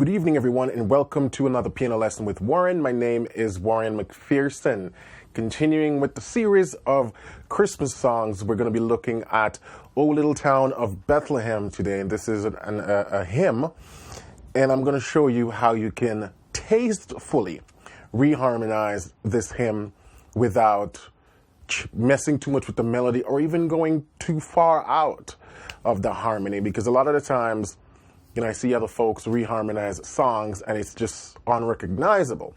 Good evening, everyone, and welcome to another piano lesson with Warren. My name is Warren Macpherson. Continuing with the series of Christmas songs, we're going to be looking at O Little Town of Bethlehem today, and this is a hymn, and I'm going to show you how you can tastefully reharmonize this hymn without messing too much with the melody or even going too far out of the harmony, because a lot of the times, I see other folks reharmonize songs and it's just unrecognizable.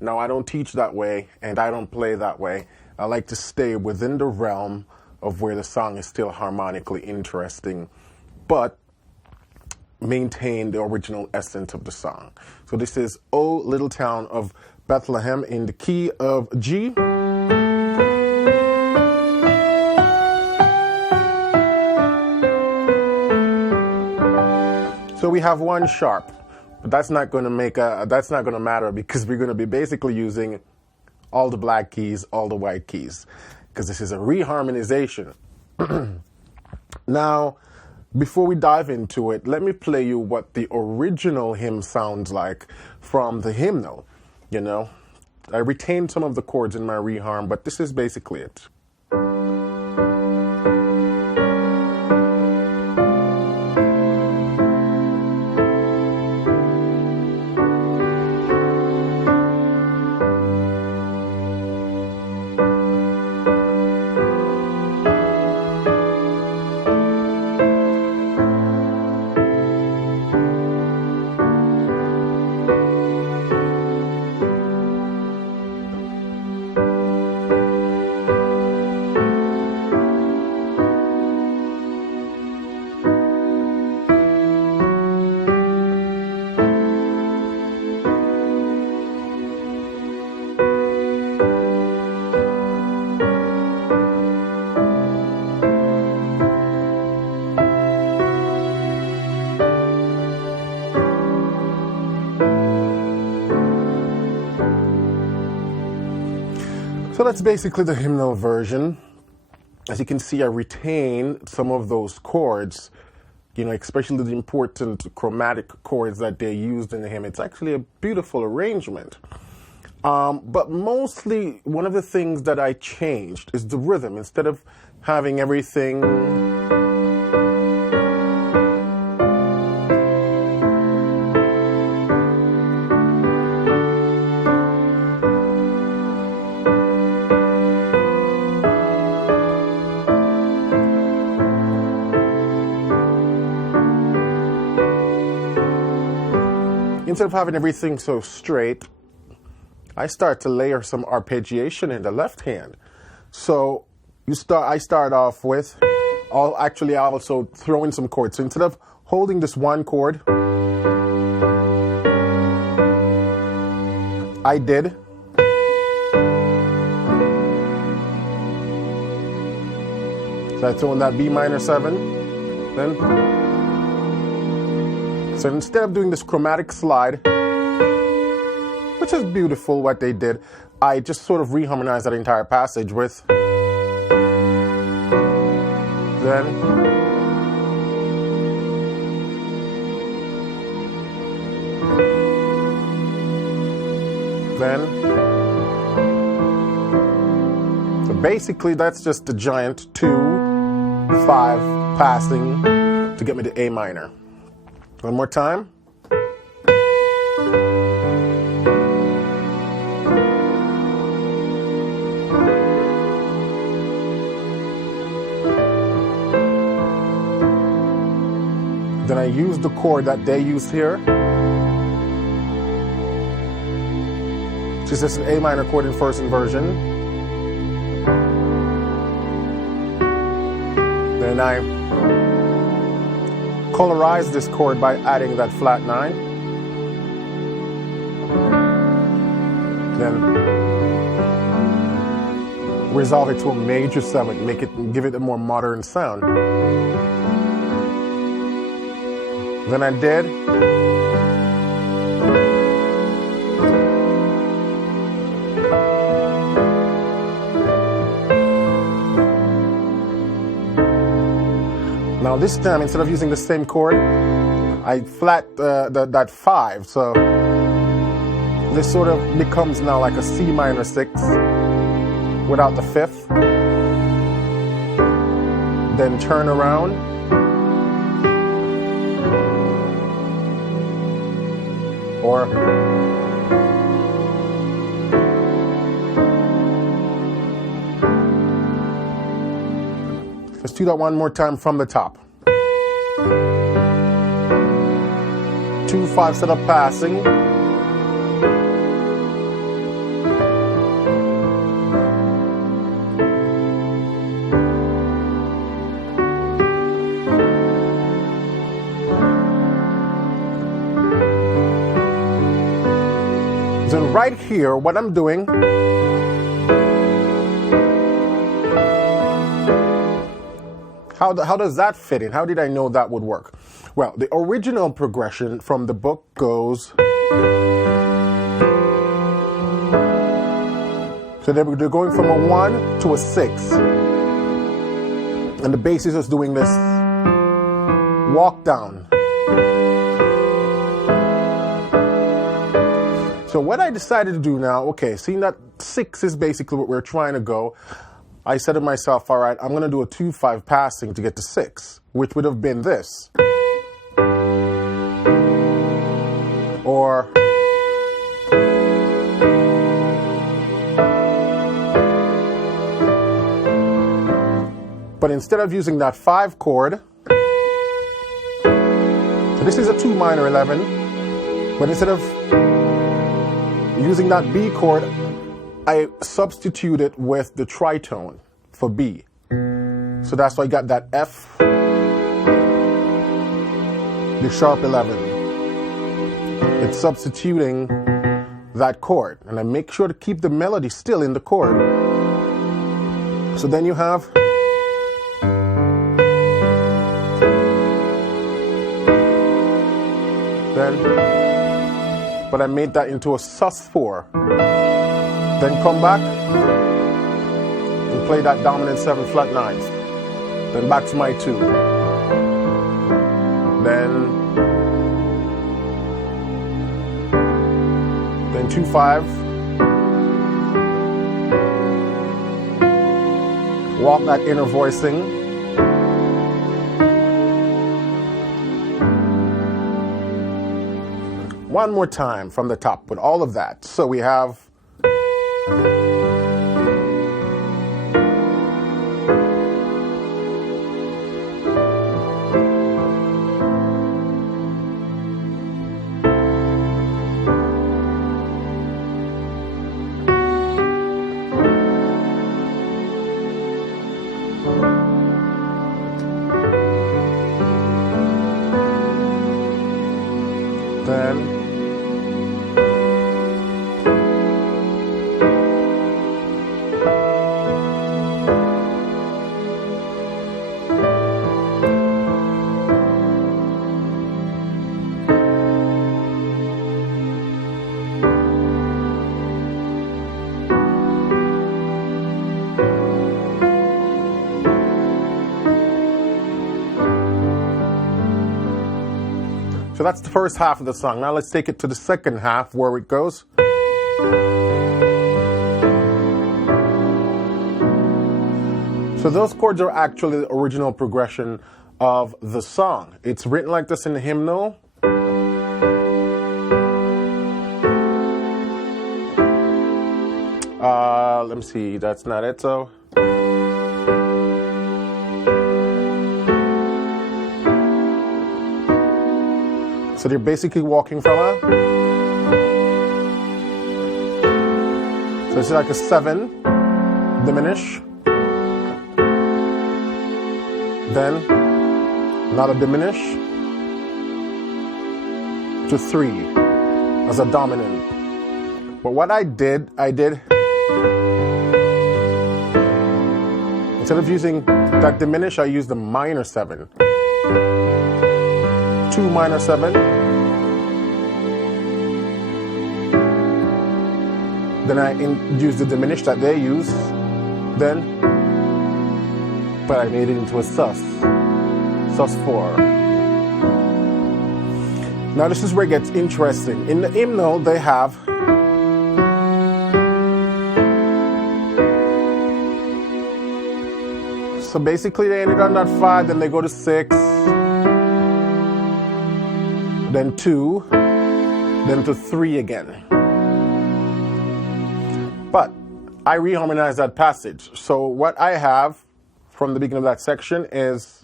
Now, I don't teach that way and I don't play that way. I like to stay within the realm of where the song is still harmonically interesting, but maintain the original essence of the song. So this is O Little Town of Bethlehem in the key of G. So we have one sharp, but that's not going to matter because we're going to be basically using all the black keys, all the white keys, because this is a reharmonization. Now, before we dive into it, let me play you what the original hymn sounds like from the hymnal. I retained some of the chords in my reharm, but this is basically it. So that's basically the hymnal version. As you can see, I retain some of those chords, especially the important chromatic chords that they used in the hymn. It's actually a beautiful arrangement. But mostly, one of the things that I changed is the rhythm. Instead of having everything so straight, I start to layer some arpeggiation in the left hand. So I start off with, I also throw in some chords. So instead of holding this one chord, I did. So I throw in that B minor 7, then. So instead of doing this chromatic slide, which is beautiful what they did, I just sort of reharmonized that entire passage with then, so basically that's just a giant 2-5 passing to get me to A minor. One more time. Then I use the chord that they used here. Which is just an A minor chord in first inversion. Then I colorize this chord by adding that flat 9. Then resolve it to a major 7, give it a more modern sound. Then I did. Now this time, instead of using the same chord, I flat that 5, so this sort of becomes now like a C minor 6 without the 5th. Then turn around. Or let's do that one more time from the top. 2 5 set up passing. So right here, what I'm doing, how does that fit in? How did I know that would work? Well, the original progression from the book goes, so they're going from a 1 to a 6. And the bass is just doing this walk down. So what I decided to do now, okay, seeing that 6 is basically what we're trying to go, I said to myself, all right, I'm going to do a 2-5 passing to get to 6, which would have been this. Or but instead of using that 5 chord, so this is a 2 minor 11, but instead of using that B chord, I substitute it with the tritone for B. So that's why I got that F, the sharp 11. It's substituting that chord. And I make sure to keep the melody still in the chord. So then you have but I made that into a sus4. Then come back and play that dominant 7 flat 9th. Then back to my 2. Then 2-5. Walk that inner voicing. One more time from the top with all of that. So we have so that's the first half of the song. Now let's take it to the second half where it goes. So those chords are actually the original progression of the song. It's written like this in the hymnal. Let me see, that's not it, so. So they're basically walking from a, so it's like a 7, diminish, then not a diminish, to 3 as a dominant. But what I did, instead of using that diminish, I used the minor 7. 2 minor 7. Then I use the diminish that they use. Then, but I made it into a sus4. Now this is where it gets interesting. In the hymnal, they have so basically they ended on that 5, then they go to 6, then 2, then to 3 again. But I reharmonized that passage. So what I have from the beginning of that section is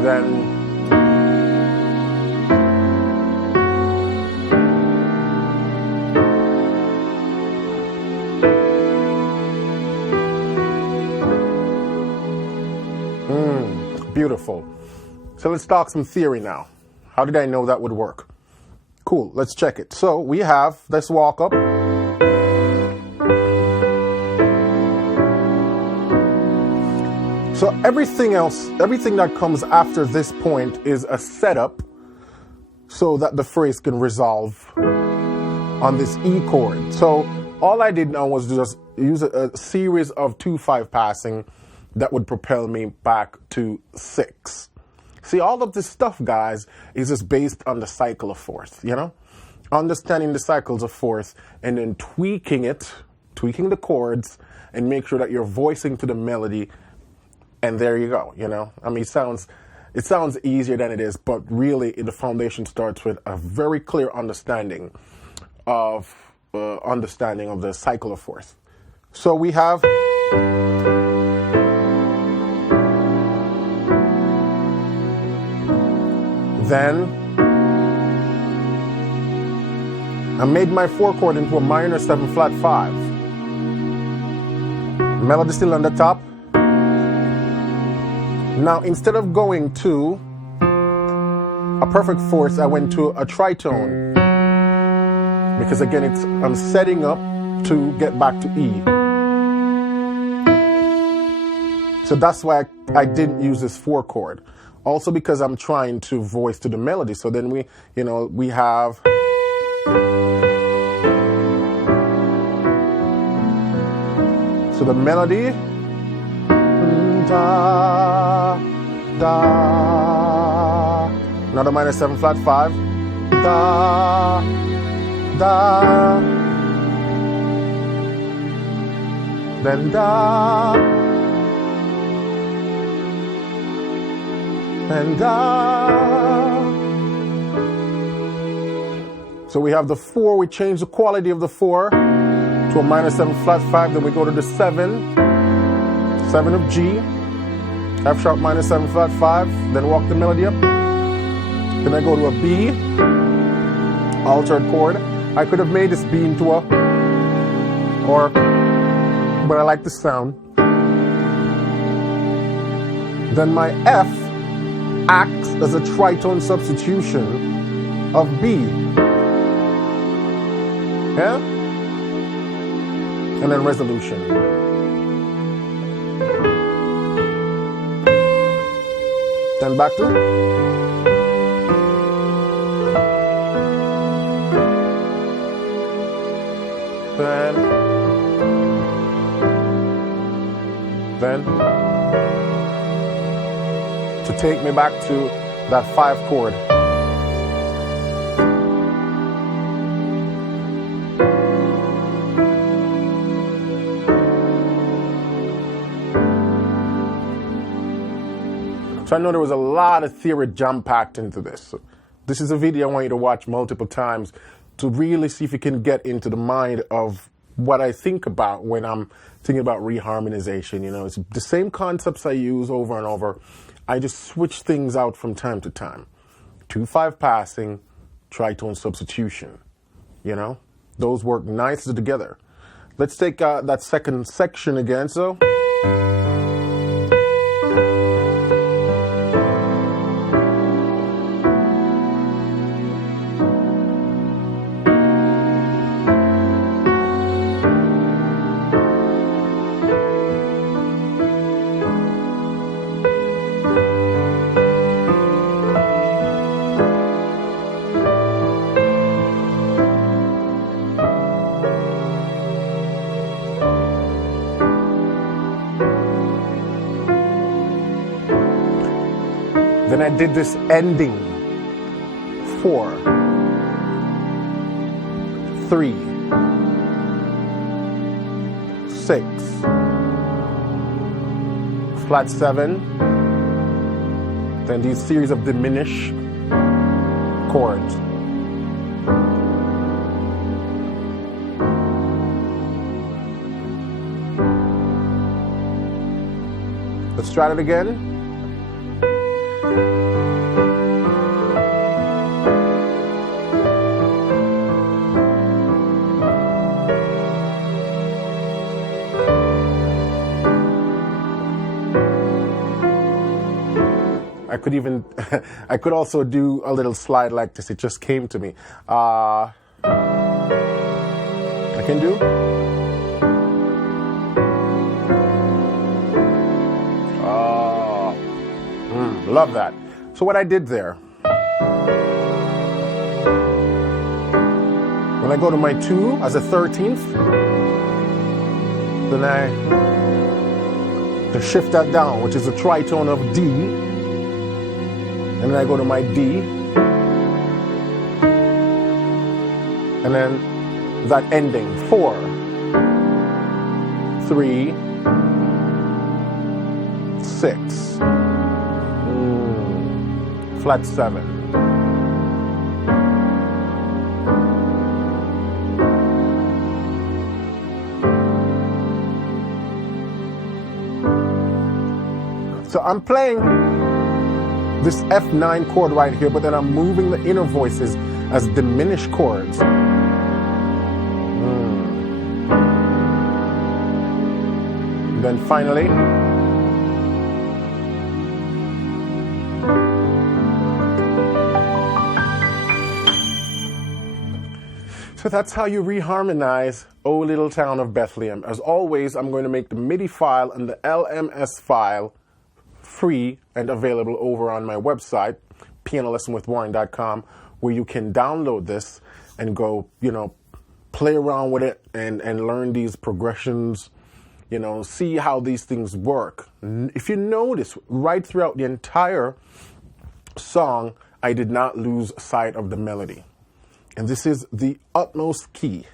then beautiful. So let's talk some theory now. How did I know that would work? Cool, let's check it. So we have, let's walk up. So everything else, everything that comes after this point is a setup so that the phrase can resolve on this E chord. So all I did now was just use a series of 2/5 passing that would propel me back to 6. See, all of this stuff, guys, is just based on the cycle of fourth, you know? Understanding the cycles of fourth and then tweaking the chords, and make sure that you're voicing to the melody, and there you go, you know? I mean, it sounds easier than it is, but really the foundation starts with a very clear understanding of the cycle of fourth. So we have then I made my 4 chord into a minor 7 flat 5. Melody still on the top. Now instead of going to a perfect fourth, I went to a tritone, because again I'm setting up to get back to E. So that's why I didn't use this 4 chord. Also because I'm trying to voice to the melody. So then we have so the melody da da, another minor 7 flat 5, da da, then da, and da. So we have the 4, we change the quality of the 4 to a minor 7 flat 5, then we go to the 7 of G, F sharp minor 7 flat 5, then walk the melody up. Then I go to a B, altered chord. I could have made this B into a, but I like the sound. Then my F acts as a tritone substitution of B. Yeah? And then resolution. Then back to. Then to take me back to that 5 chord. So I know there was a lot of theory jam-packed into this. So this is a video I want you to watch multiple times to really see if you can get into the mind of what I think about when I'm thinking about reharmonization. You know, it's the same concepts I use over and over. I just switch things out from time to time. 2/5 passing, tritone substitution. You know, those work nicely together. Let's take that second section again. So. I did this ending. 4, 3, 6, flat 7, then these series of diminished chords. Let's try it again. I could also do a little slide like this. It just came to me. I can do. Love that. So what I did there, when I go to my 2 as a 13th, then I shift that down, which is a tritone of D, and then I go to my D, and then that ending, 4, 3, 6, flat 7. So I'm playing this F9 chord right here, but then I'm moving the inner voices as diminished chords. And then finally, so that's how you reharmonize O Little Town of Bethlehem. As always, I'm going to make the MIDI file and the LMS file free and available over on my website, pianolessonwithwarren.com, where you can download this and go, play around with it and learn these progressions, see how these things work. If you notice, right throughout the entire song, I did not lose sight of the melody. And this is the utmost key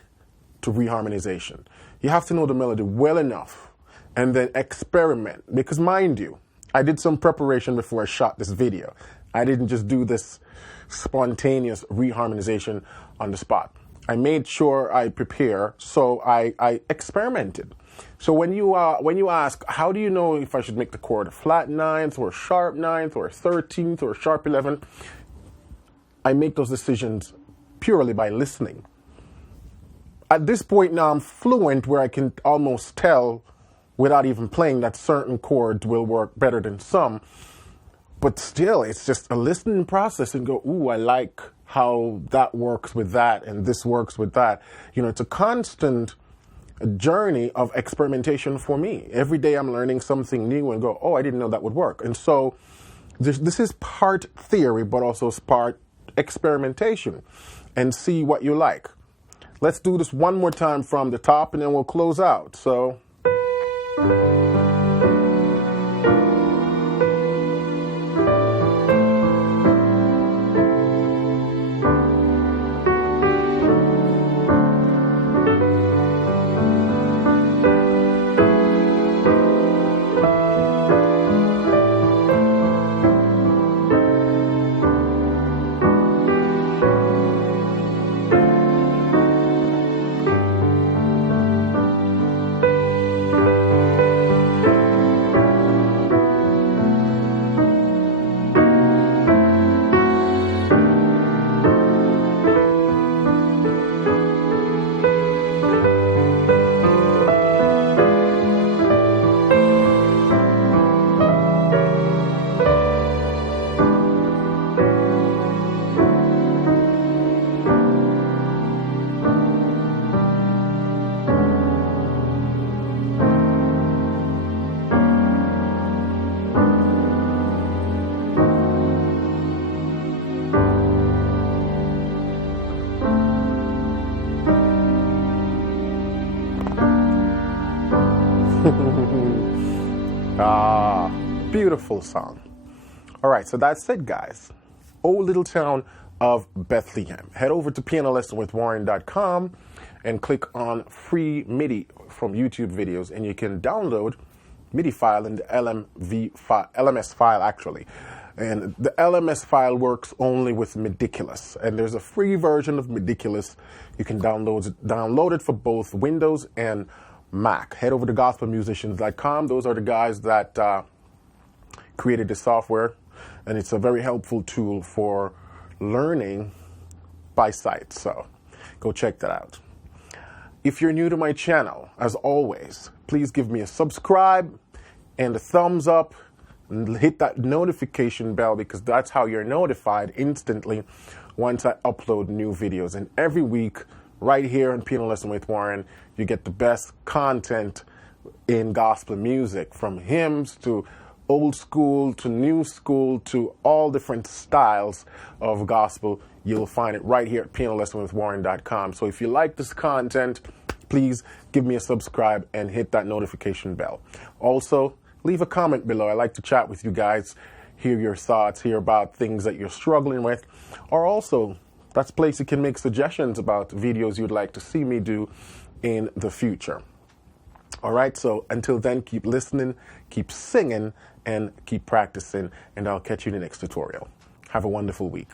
to reharmonization. You have to know the melody well enough and then experiment. Because mind you, I did some preparation before I shot this video. I didn't just do this spontaneous reharmonization on the spot. I made sure I prepare, so I experimented. So when you ask, how do you know if I should make the chord a flat 9th or sharp 9th or 13th or sharp 11th? I make those decisions purely by listening. At this point now, I'm fluent where I can almost tell without even playing that certain chords will work better than some. But still, it's just a listening process and go, ooh, I like how that works with that and this works with that. It's a constant journey of experimentation for me. Every day I'm learning something new and go, oh, I didn't know that would work. And so this is part theory, but also part experimentation, and see what you like. Let's do this one more time from the top and then we'll close out. So. Beautiful song. All right, so that's it, guys. Oh, Little Town of Bethlehem. Head over to pianolessonwithwarren.com and click on free MIDI from YouTube videos, and you can download MIDI file in the LMS file, actually. And the LMS file works only with Midiculous, and there's a free version of Midiculous. You can download it for both Windows and Mac. Head over to gospelmusicians.com. Those are the guys that created the software, and it's a very helpful tool for learning by sight. So go check that out. If you're new to my channel, as always, please give me a subscribe and a thumbs up, and hit that notification bell, because that's how you're notified instantly once I upload new videos. And every week, right here on Piano Lesson with Warren, you get the best content in gospel music, from hymns to old school to new school to all different styles of gospel. You'll find it right here at pianolessonwithwarren.com. So if you like this content, please give me a subscribe and hit that notification bell. Also, leave a comment below. I like to chat with you guys, hear your thoughts, hear about things that you're struggling with, or also that's a place you can make suggestions about videos you'd like to see me do in the future. All right, so until then, keep listening, keep singing, and keep practicing, and I'll catch you in the next tutorial. Have a wonderful week.